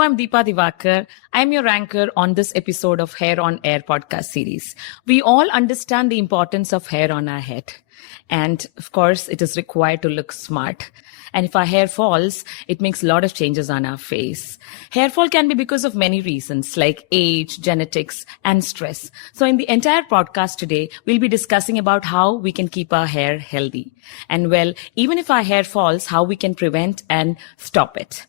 I'm Deepa Divakar. I'm your anchor on this episode of Hair on Air podcast series. We all understand the importance of hair on our head. And of course, it is required to look smart. And if our hair falls, it makes a lot of changes on our face. Hair fall can be because of many reasons like age, genetics, and stress. So in the entire podcast today, we'll be discussing about how we can keep our hair healthy. And well, even if our hair falls, how we can prevent and stop it.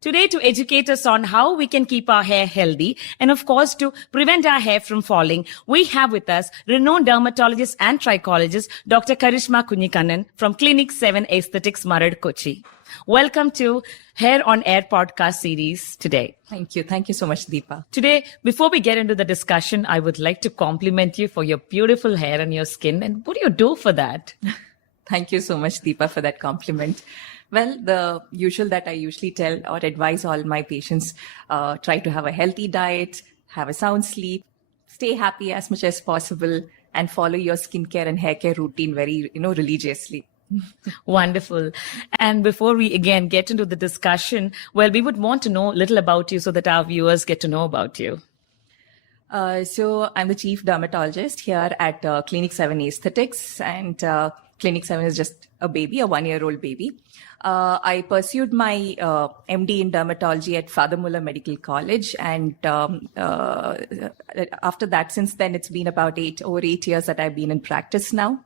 Today, to educate us on how we can keep our hair healthy and, of course, to prevent our hair from falling, we have with us renowned dermatologist and trichologist, Dr. Kunhi from Clinic 7 Aesthetics, Marad, Kochi. Welcome to Hair on Air podcast series today. Thank you. Thank you so much, Deepa. Today, before we get into the discussion, I would like to compliment you for your beautiful hair and your skin. And what do you do for that? Thank you so much, Deepa, for that compliment. Well, the usual that I usually tell or advise all my patients, try to have a healthy diet, have a sound sleep, stay happy as much as possible, and follow your skincare and hair care routine very, religiously. Wonderful. And before we again get into the discussion, well, we would want to know a little about you so that our viewers get to know about you. So I'm the chief dermatologist here at Clinic 7 Aesthetics, and Clinic 7 is just a baby, a 1-year-old baby. I pursued my MD in dermatology at Father Muller Medical College. And after that, since then, it's been about over 8 years that I've been in practice now.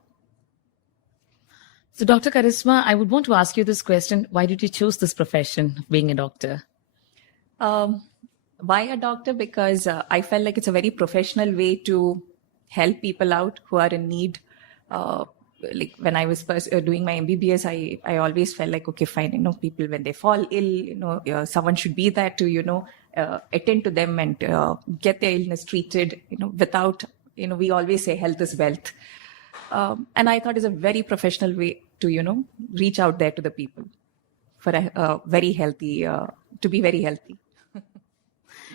So Dr. Charisma, I would want to ask you this question. Why did you choose this profession, being a doctor? Why a doctor? Because I felt like it's a very professional way to help people out who are in need. Like when I was doing my MBBS, I always felt like, okay, fine, people, when they fall ill, someone should be there to, attend to them and get their illness treated, without, we always say health is wealth. And I thought it's a very professional way to, reach out there to the people for a very healthy, to be very healthy.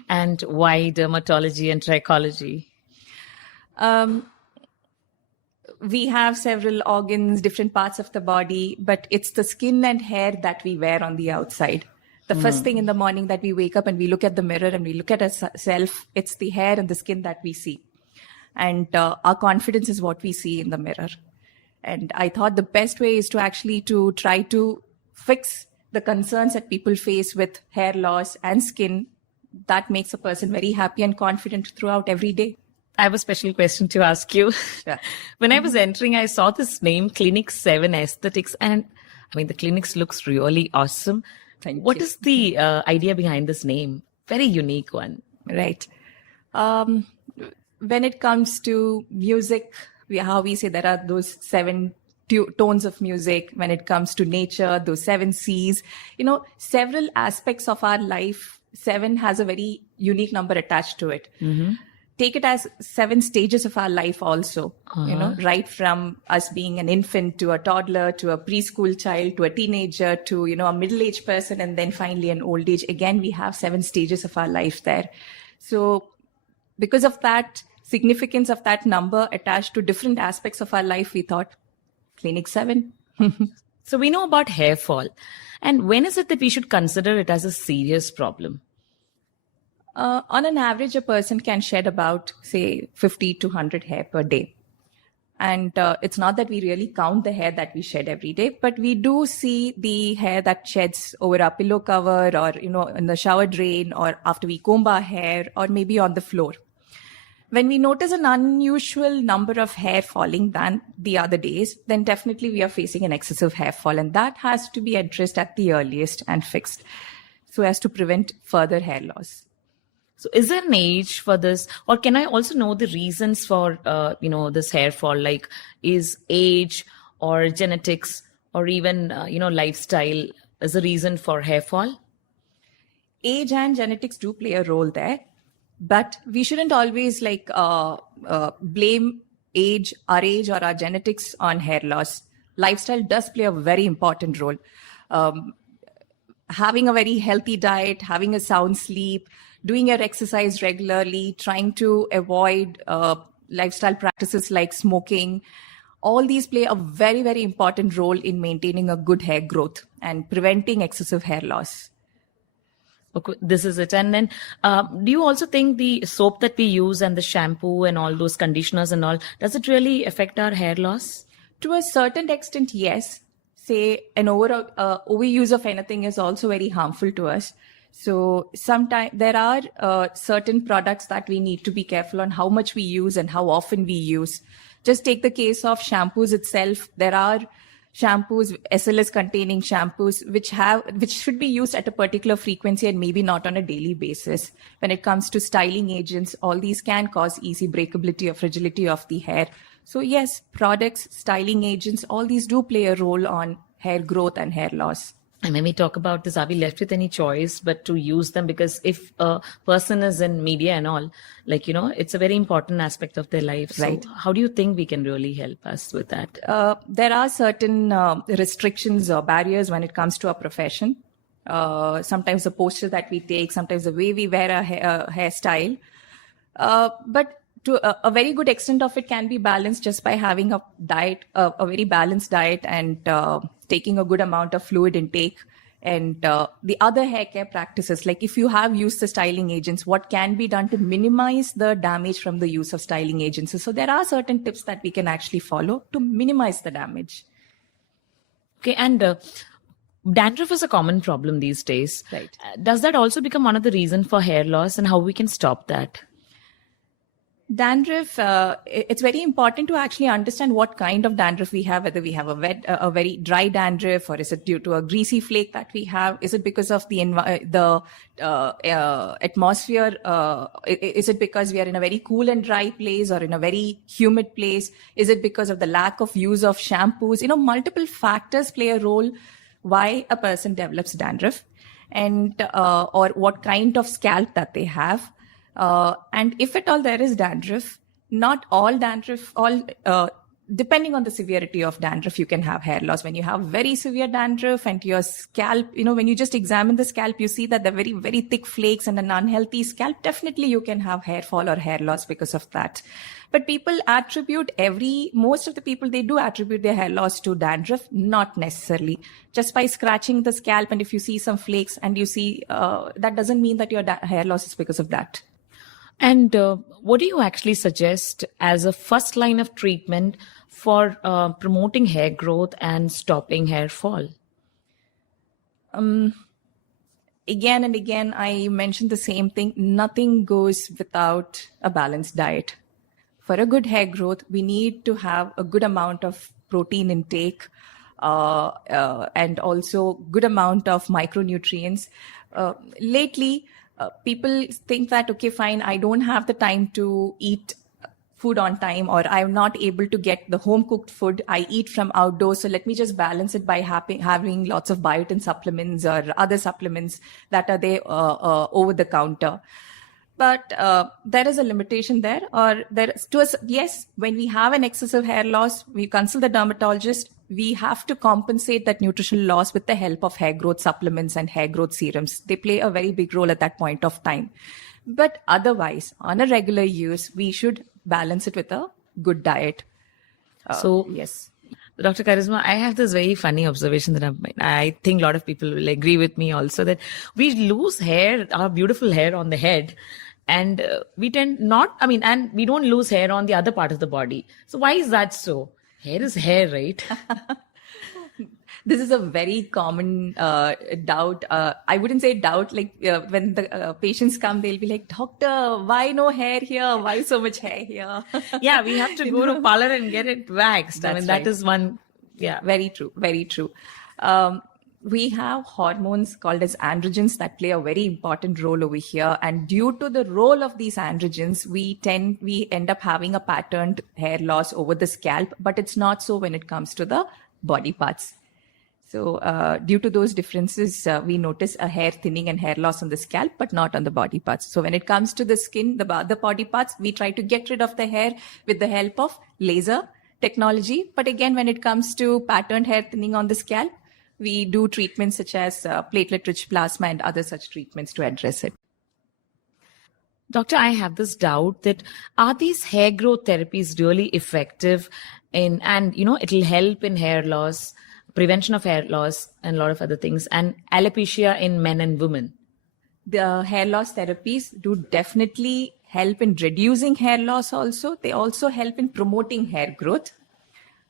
And why dermatology and trichology? We have several organs, different parts of the body, but it's the skin and hair that we wear on the outside. The first thing in the morning that we wake up and we look at the mirror and we look at ourselves, it's the hair and the skin that we see. And our confidence is what we see in the mirror. And I thought the best way is to actually to try to fix the concerns that people face with hair loss and skin. That makes a person very happy and confident throughout every day. I have a special question to ask you. Yeah. When I was entering, I saw this name, Clinic 7 Aesthetics, and I mean, the clinics looks really awesome. What is the idea behind this name? Very unique one. Right. When it comes to music, how we say there are those 7 tones of music. When it comes to nature, those 7 C's, several aspects of our life, 7 has a very unique number attached to it. Mm-hmm. Take it as 7 stages of our life also, right from us being an infant to a toddler, to a preschool child, to a teenager, to, a middle-aged person, and then finally an old age. Again, we have 7 stages of our life there. So because of that significance of that number attached to different aspects of our life, we thought Clinic 7. So we know about hair fall. And when is it that we should consider it as a serious problem? On an average, a person can shed about, say, 50 to 100 hair per day. And it's not that we really count the hair that we shed every day, but we do see the hair that sheds over our pillow cover or, in the shower drain or after we comb our hair or maybe on the floor. When we notice an unusual number of hair falling than the other days, then definitely we are facing an excessive hair fall. And that has to be addressed at the earliest and fixed so as to prevent further hair loss. So is there an age for this, or can I also know the reasons for, this hair fall? Like, is age or genetics or even, lifestyle is a reason for hair fall? Age and genetics do play a role there, but we shouldn't always blame our age or our genetics on hair loss. Lifestyle does play a very important role. Having a very healthy diet, having a sound sleep, doing your exercise regularly, trying to avoid lifestyle practices like smoking, all these play a very, very important role in maintaining a good hair growth and preventing excessive hair loss. Okay, this is it. And then, do you also think the soap that we use and the shampoo and all those conditioners and all, does it really affect our hair loss? To a certain extent, yes. Say an overuse of anything is also very harmful to us. So sometimes there are certain products that we need to be careful on how much we use and how often we use. Just take the case of shampoos itself. There are shampoos, SLS containing shampoos, which should be used at a particular frequency and maybe not on a daily basis. When it comes to styling agents, all these can cause easy breakability or fragility of the hair. So yes, products, styling agents, all these do play a role on hair growth and hair loss. And when we talk about this, are we left with any choice but to use them? Because if a person is in media and all, like, it's a very important aspect of their life. Right. So how do you think we can really help us with that? There are certain restrictions or barriers when it comes to our profession. Sometimes the posture that we take, sometimes the way we wear our hairstyle. But to a very good extent of it can be balanced just by having a diet, a very balanced diet, and taking a good amount of fluid intake. And the other hair care practices, like if you have used the styling agents, what can be done to minimize the damage from the use of styling agents? So there are certain tips that we can actually follow to minimize the damage. Okay, and dandruff is a common problem these days. Right. Does that also become one of the reasons for hair loss, and how we can stop that? Dandruff, it's very important to actually understand what kind of dandruff we have, whether we have a very dry dandruff, or is it due to a greasy flake that we have? Is it because of the atmosphere? Is it because we are in a very cool and dry place or in a very humid place? Is it because of the lack of use of shampoos? Multiple factors play a role why a person develops dandruff, and or what kind of scalp that they have. And if at all there is dandruff, not all dandruff, depending on the severity of dandruff, you can have hair loss. When you have very severe dandruff and your scalp, when you just examine the scalp, you see that they're very, very thick flakes and an unhealthy scalp, definitely you can have hair fall or hair loss because of that. But most of the people, they do attribute their hair loss to dandruff, not necessarily. Just by scratching the scalp, and if you see some flakes and you see, that doesn't mean that your hair loss is because of that. And what do you actually suggest as a first line of treatment for promoting hair growth and stopping hair fall? Again and again, I mentioned the same thing. Nothing goes without a balanced diet. For a good hair growth, we need to have a good amount of protein intake and also good amount of micronutrients. Lately, people think that, okay, fine, I don't have the time to eat food on time, or I'm not able to get the home cooked food. I eat from outdoors. So let me just balance it by having lots of biotin supplements or other supplements that are there over the counter. But there is a limitation there, yes, when we have an excessive hair loss, we consult the dermatologist. We have to compensate that nutritional loss with the help of hair growth supplements and hair growth serums. They play a very big role at that point of time. But otherwise, on a regular use, we should balance it with a good diet. Yes. Dr. Charisma, I have this very funny observation that I think a lot of people will agree with me also, that we lose hair, our beautiful hair on the head, and we and we don't lose hair on the other part of the body. So why is that so? Hair is hair, right? This is a very common doubt. I wouldn't say doubt, like when the patients come, they'll be like, doctor, why no hair here? Why so much hair here? Yeah, we have to go to parlor and get it waxed. That right. Is one. Yeah, very true. Very true. We have hormones called as androgens that play a very important role over here. And due to the role of these androgens, we end up having a patterned hair loss over the scalp, but it's not so when it comes to the body parts. So due to those differences, we notice a hair thinning and hair loss on the scalp, but not on the body parts. So when it comes to the skin, the body parts, we try to get rid of the hair with the help of laser technology. But again, when it comes to patterned hair thinning on the scalp, we do treatments such as platelet-rich plasma and other such treatments to address it. Doctor, I have this doubt that are these hair growth therapies really effective and it'll help in hair loss, prevention of hair loss, and a lot of other things, and alopecia in men and women? the hair loss therapies do definitely help in reducing hair loss also. They also help in promoting hair growth.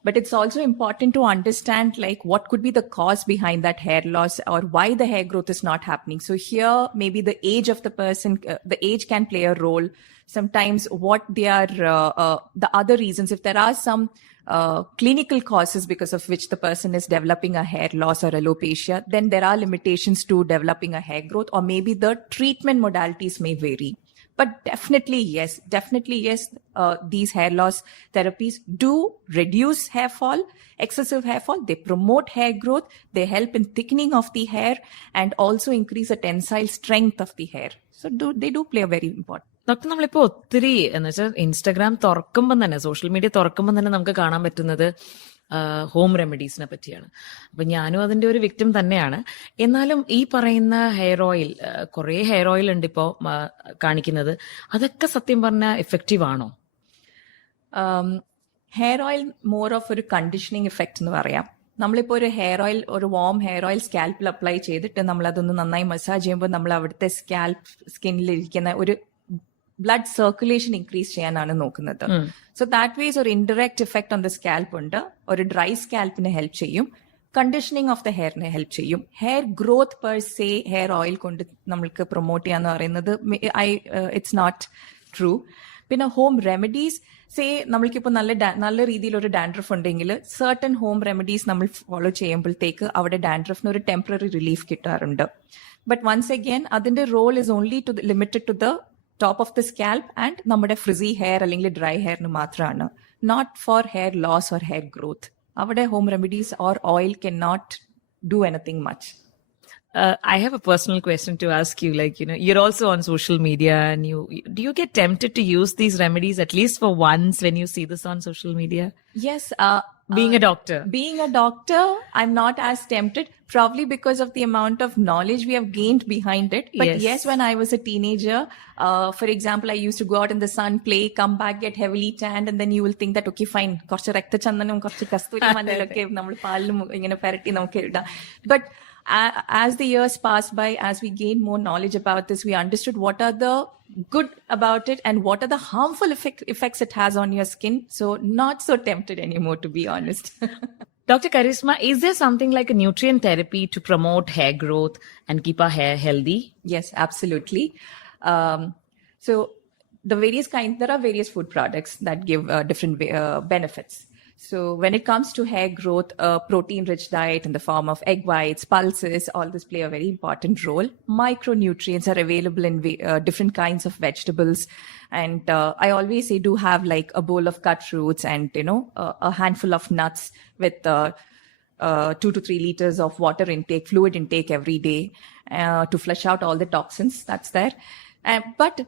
But it's also important to understand like what could be the cause behind that hair loss or why the hair growth is not happening. So here, maybe the age of the person, the age can play a role. Sometimes what they are, the other reasons, if there are some clinical causes because of which the person is developing a hair loss or alopecia, then there are limitations to developing a hair growth, or maybe the treatment modalities may vary. But definitely, yes, these hair loss therapies do reduce hair fall, excessive hair fall. They promote hair growth. They help in thickening of the hair and also increase the tensile strength of the hair. So they do play a very important. Doctor, നമ്മളിപ്പോ ഒത്തിരി എന്ന് വെച്ചാൽ Instagram തുറക്കുമ്പോൾ തന്നെ, social media തുറക്കുമ്പോൾ തന്നെ നമുക്ക് കാണാൻ പറ്റുന്നത് ഹോം റെമഡീസിനെ പറ്റിയാണ്. അപ്പൊ ഞാനും അതിന്റെ ഒരു വിക്ടിം തന്നെയാണ്. എന്നാലും ഈ പറയുന്ന ഹെയർ ഓയിൽ, കുറെ ഹെയർ ഓയിൽ ഉണ്ട് ഇപ്പോ കാണിക്കുന്നത്, അതൊക്കെ സത്യം പറഞ്ഞാൽ എഫക്റ്റീവ് ആണോ? ഹെയർ ഓയിൽ മോർ ഓഫ് ഒരു കണ്ടീഷനിങ് ഇഫക്റ്റ് എന്ന് പറയാം. നമ്മളിപ്പോൾ ഒരു ഹെയർ ഓയിൽ, ഒരു വാം ഹെയർ ഓയിൽ സ്കാൽപ്പിൽ അപ്ലൈ ചെയ്തിട്ട് നമ്മൾ അതൊന്ന് നന്നായി മസാജ് ചെയ്യുമ്പോൾ നമ്മൾ അവിടുത്തെ സ്കാൽപ്പ് സ്കിന്നിലിരിക്കുന്ന ഒരു ബ്ലഡ് സർക്കുലേഷൻ ഇൻക്രീസ് ചെയ്യാനാണ് നോക്കുന്നത്. സോ ദാറ്റ് വേസ് ഒരു indirect effect on the scalp ഉണ്ട്. ഒരു ഡ്രൈ സ്കാൽപ്പിനെ ഹെൽപ്പ് ചെയ്യും, കണ്ടീഷനിങ് ഓഫ് ദ ഹെയറിനെ ഹെൽപ്പ് ചെയ്യും. Hair growth per se hair oil കൊണ്ട് നമ്മൾക്ക് പ്രൊമോട്ട് ചെയ്യാന്ന് പറയുന്നത് ഇറ്റ്സ് നോട്ട് ട്രൂ. പിന്നെ ഹോം റെമഡീസ്, സേ നമ്മൾക്കിപ്പോൾ നല്ല രീതിയിൽ ഒരു ഡാൻഡ്രഫ് ഉണ്ടെങ്കിൽ സർട്ടൻ ഹോം റെമഡീസ് നമ്മൾ ഫോളോ ചെയ്യുമ്പോഴത്തേക്ക് അവിടെ ഡാൻഡ്രഫിന് ഒരു ടെമ്പററി റിലീഫ് കിട്ടാറുണ്ട്. ബട്ട് വൺസ് അഗൈൻ അതിന്റെ role is only limited to the top of the scalp and നമ്മുടെ ഫ്രിസി ഹെയർ അല്ലെങ്കിൽ ഡ്രൈ ഹെയറിന് മാത്രമാണ്, not for hair loss or hair growth. അവിടെ home remedies or oil can not do anything much. I have a personal question to ask you. Like, you're also on social media, and do you get tempted to use these remedies at least for once when you see this on social media? Yes. Being a doctor. Being a doctor, I'm not as tempted, probably because of the amount of knowledge we have gained behind it. But yes, when I was a teenager, for example, I used to go out in the sun, play, come back, get heavily tanned, and then you will think that, okay, fine, korchu raktachandanam, korchu kasturi mannilokke nammal paalum ingane peratti namukku idam. But as the years passed by, as we gained more knowledge about this, we understood what are the good about it and what are the harmful effects it has on your skin. So not so tempted anymore, to be honest. Dr. Charisma, is there something like a nutrient therapy to promote hair growth and keep our hair healthy? Yes, absolutely. So there are various food products that give different benefits. So when it comes to hair growth, a protein-rich diet in the form of egg whites, pulses, all this play a very important role. Micronutrients are available in different kinds of vegetables. And I always say do have like a bowl of cut fruits and, a handful of nuts with 2 to 3 liters of water intake, fluid intake every day to flush out all the toxins that's there. But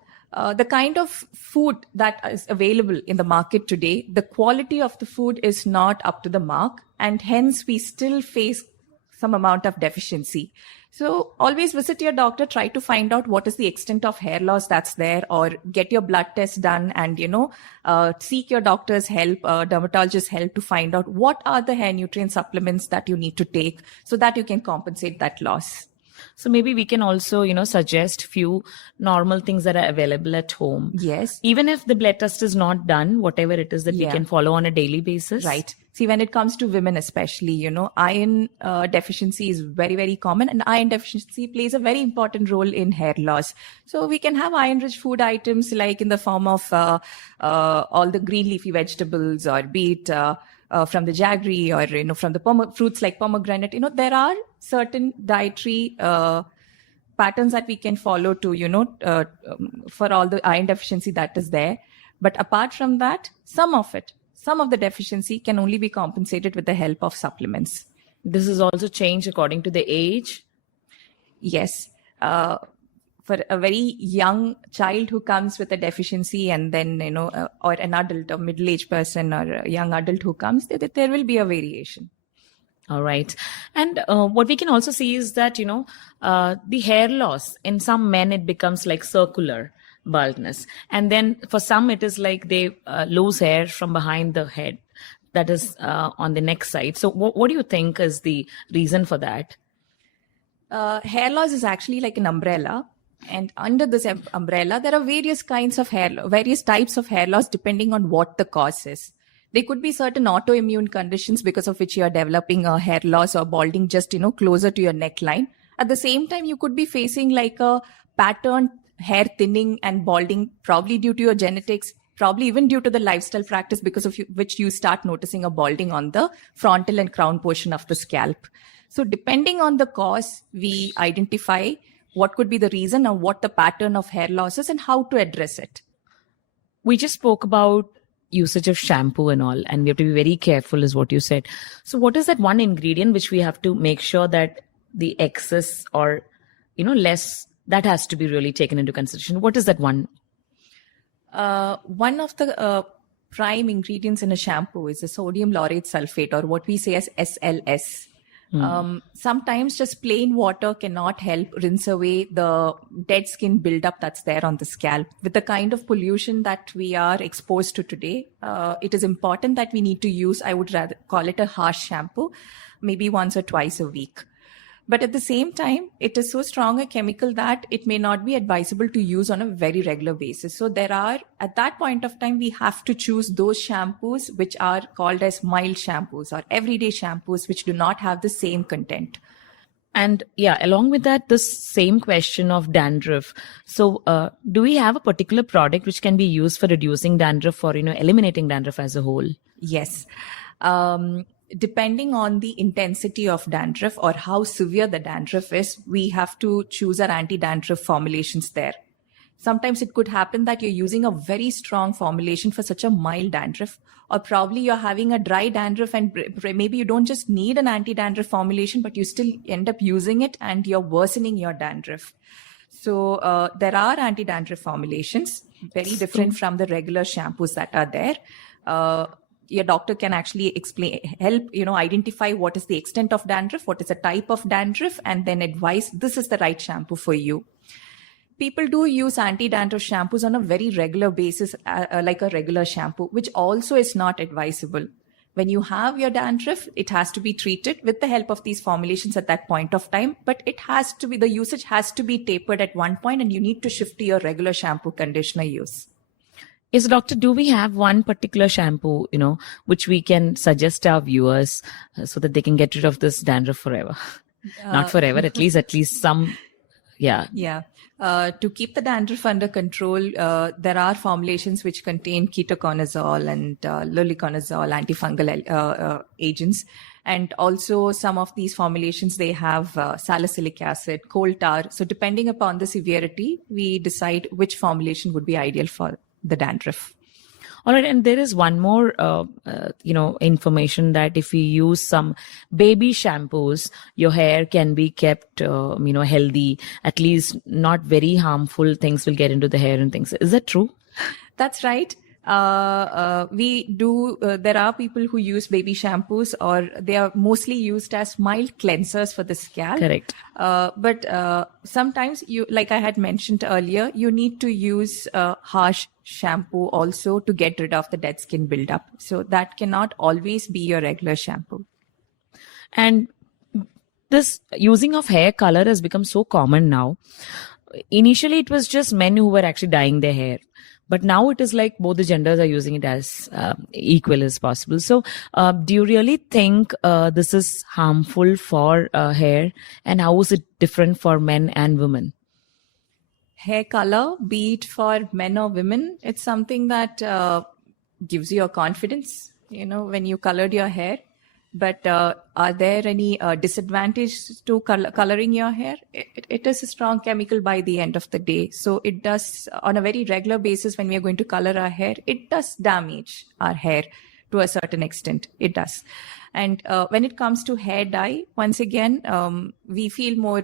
the kind of food that is available in the market today, the quality of the food is not up to the mark, and hence we still face some amount of deficiency. So always visit your doctor, try to find out what is the extent of hair loss that's there, or get your blood test done and, seek your doctor's help, dermatologist's help to find out what are the hair nutrient supplements that you need to take so that you can compensate that loss. So maybe we can also, suggest few normal things that are available at home. Yes. Even if the blood test is not done, whatever it is that we can follow on a daily basis. Right. See, when it comes to women especially, iron deficiency is very, very common, and iron deficiency plays a very important role in hair loss. So we can have iron-rich food items like in the form of all the green leafy vegetables, or be it from the jaggery, or from the fruits like pomegranate. There are certain dietary patterns that we can follow to for all the iron deficiency that is there. But apart from that, some of the deficiency can only be compensated with the help of supplements. This is also changed according to the age? Yes. For a very young child who comes with a deficiency, and then, or an adult or middle-aged person or a young adult who comes, there will be a variation. All right. And what we can also see is that, the hair loss, in some men, it becomes like circular baldness. And then for some, it is like they lose hair from behind the head, that is on the neck side. So what do you think is the reason for that? Hair loss is actually like an umbrella. And under this umbrella, there are various types of hair loss depending on what the cause is. There could be certain autoimmune conditions because of which you are developing a hair loss or balding just, closer to your neckline. At the same time, you could be facing like a pattern hair thinning and balding, probably due to your genetics, probably even due to the lifestyle practice because of which you start noticing a balding on the frontal and crown portion of the scalp. So depending on the cause, we identify what could be the reason or what the pattern of hair loss is and how to address it. We just spoke about usage of shampoo and all, and we have to be very careful is what you said. So what is that one ingredient which we have to make sure that the excess or, less, that has to be really taken into consideration? What is that one? One of the prime ingredients in a shampoo is the sodium laurate sulfate, or what we say as SLS. Sometimes just plain water cannot help rinse away the dead skin buildup that's there on the scalp. With the kind of pollution that we are exposed to today, it is important that we need to use, I would rather call it a harsh shampoo, maybe once or twice a week. But at the same time, it is so strong a chemical that it may not be advisable to use on a very regular basis. So at that point of time, we have to choose those shampoos which are called as mild shampoos or everyday shampoos, which do not have the same content. And along with that, this same question of dandruff. So do we have a particular product which can be used for reducing dandruff or, eliminating dandruff as a whole? Yes. Depending on the intensity of dandruff or how severe the dandruff is, we have to choose our anti-dandruff formulations there. Sometimes it could happen that you're using a very strong formulation for such a mild dandruff, or probably you're having a dry dandruff and maybe you don't just need an anti-dandruff formulation, but you still end up using it and you're worsening your dandruff. So there are anti-dandruff formulations, very different from the regular shampoos that are there. Your doctor can actually help, identify what is the extent of dandruff, what is the type of dandruff, and then advise this is the right shampoo for you. People do use anti-dandruff shampoos on a very regular basis, like a regular shampoo, which also is not advisable. When you have your dandruff, it has to be treated with the help of these formulations at that point of time, but the usage has to be tapered at one point, and you need to shift to your regular shampoo conditioner use. Yes, doctor, do we have one particular shampoo, which we can suggest our viewers so that they can get rid of this dandruff forever? Not forever, at least some, yeah. Yeah. To keep the dandruff under control, there are formulations which contain ketoconazole and luliconazole, antifungal agents. And also some of these formulations, they have salicylic acid, coal tar. So depending upon the severity, we decide which formulation would be ideal for the dandruff. All right. And there is one more, information that if you use some baby shampoos, your hair can be kept, healthy, at least not very harmful things will get into the hair and things. Is that true? That's right. There are people who use baby shampoos, or they are mostly used as mild cleansers for the scalp. Correct. But sometimes like I had mentioned earlier, you need to use harsh shampoo also to get rid of the dead skin buildup. So that cannot always be your regular shampoo. And this using of hair color has become so common now. Initially, it was just men who were actually dyeing their hair. But now it is like both the genders are using it as equal as possible. So do you really think this is harmful for hair? And how is it different for men and women? Hair color, be it for men or women, it's something that gives you a confidence, when you colored your hair. But are there any disadvantages to coloring your hair? It is a strong chemical by the end of the day. So it does, on a very regular basis, when we are going to color our hair, it does damage our hair to a certain extent. It does. And when it comes to hair dye, once again, we feel more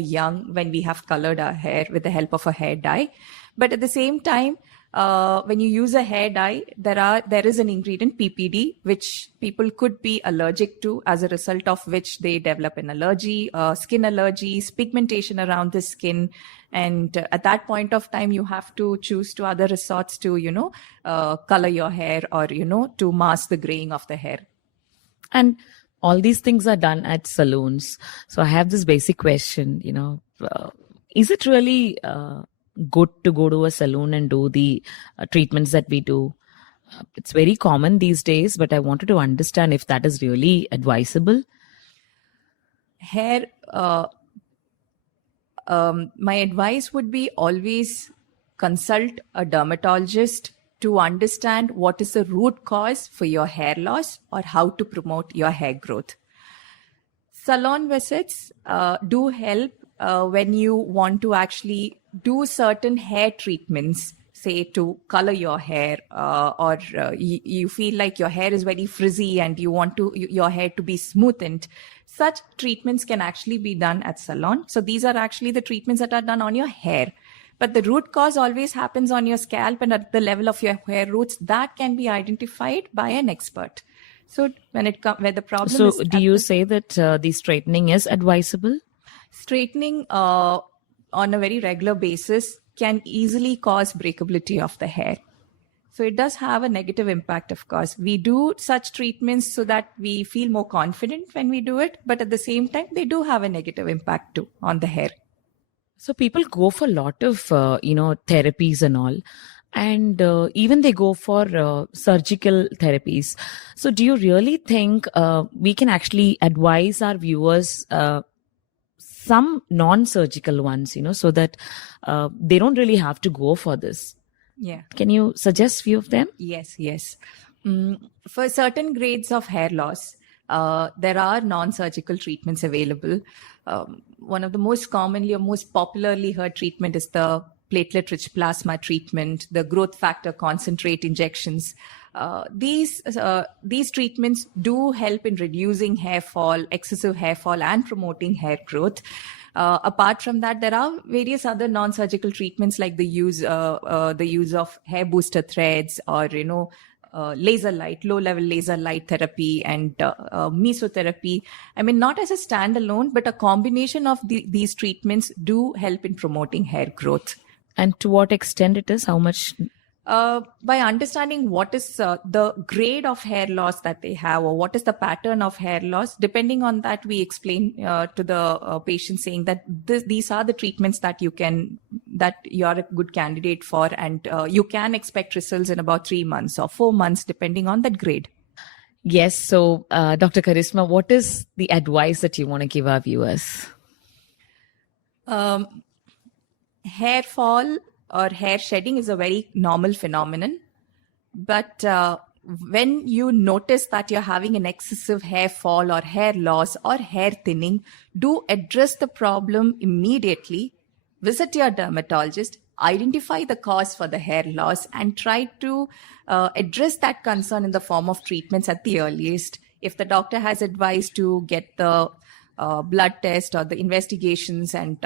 young when we have colored our hair with the help of a hair dye. But at the same time, when you use a hair dye, there is an ingredient PPD, which people could be allergic to, as a result of which they develop an allergy, skin allergies, pigmentation around the skin. And at that point of time, you have to choose to other resorts to, color your hair or, to mask the graying of the hair. And all these things are done at salons. So I have this basic question, is it really good to go to a salon and do the treatments that we do? It's very common these days, but I wanted to understand if that is really advisable. Hair, my advice would be always consult a dermatologist to understand what is the root cause for your hair loss or how to promote your hair growth. Salon visits do help when you want to actually do certain hair treatments, say to color your hair, or you feel like your hair is very frizzy and you want your hair to be smoothened. Such treatments can actually be done at salon. So these are actually the treatments that are done on your hair. But the root cause always happens on your scalp and at the level of your hair roots. That can be identified by an expert. So when the problem so is... So do you say that the straightening is advisable? Straightening on a very regular basis can easily cause breakability of the hair. So it does have a negative impact, of course. We do such treatments so that we feel more confident when we do it. But at the same time, they do have a negative impact too on the hair. So people go for a lot of, therapies and all. And even they go for surgical therapies. So do you really think we can actually advise our viewers some non-surgical ones, so that they don't really have to go for this? Yeah. Can you suggest few of them? Yes. For certain grades of hair loss, there are non-surgical treatments available. One of the most commonly or most popularly heard treatment is the platelet-rich plasma treatment, the growth factor concentrate injections. These treatments do help in reducing hair fall, excessive hair fall, and promoting hair growth. Apart from that, there are various other non-surgical treatments like the use of hair booster threads or laser light, low-level laser light therapy and mesotherapy. I mean, not as a standalone, but a combination of these treatments do help in promoting hair growth. And to what extent it is? How much? By understanding what is the grade of hair loss that they have or what is the pattern of hair loss, depending on that, we explain to the patient saying that these are the treatments that you're a good candidate for, and you can expect results in about 3 months or 4 months, depending on that grade. Yes. So, Dr. Charisma, what is the advice that you want to give our viewers? Hair fall or hair shedding is a very normal phenomenon. But when you notice that you're having an excessive hair fall or hair loss or hair thinning, do address the problem immediately. Visit your dermatologist, identify the cause for the hair loss, and try to address that concern in the form of treatments at the earliest. If the doctor has advised to get the blood test or the investigations and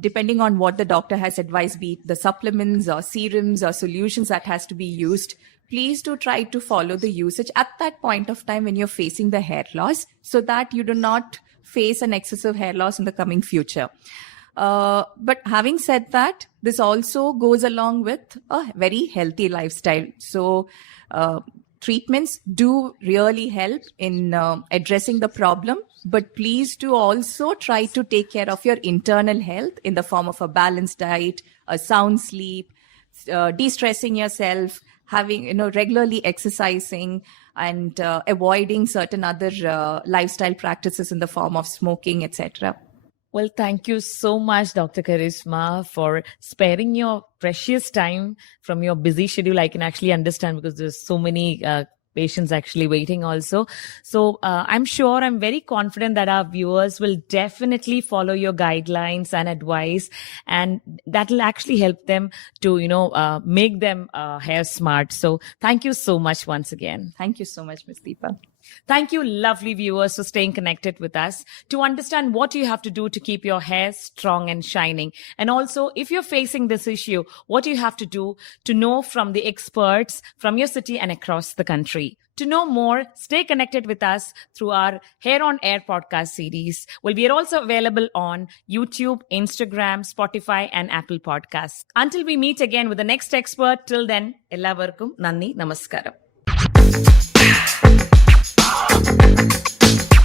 depending on what the doctor has advised, be it the supplements or serums or solutions that has to be used, please do try to follow the usage at that point of time when you're facing the hair loss so that you do not face an excessive hair loss in the coming future. But having said that, this also goes along with a very healthy lifestyle. So treatments do really help in addressing the problem, but please do also try to take care of your internal health in the form of a balanced diet, a sound sleep, de-stressing yourself, having, regularly exercising, and avoiding certain other lifestyle practices in the form of smoking, etc. Well, thank you so much, Dr. Charisma, for sparing your precious time from your busy schedule. I can actually understand because there's so many patients actually waiting also. So I'm very confident that our viewers will definitely follow your guidelines and advice, and that will actually help them to, make them hair smart. So thank you so much once again. Thank you so much, Ms. Deepa. Thank you, lovely viewers, for staying connected with us to understand what you have to do to keep your hair strong and shining. And also, if you're facing this issue, what you have to do to know from the experts from your city and across the country. To know more, stay connected with us through our Hair on Air podcast series. Well, we are also available on YouTube, Instagram, Spotify, and Apple Podcasts. Until we meet again with the next expert, till then, ellavarkum nanni namaskaram.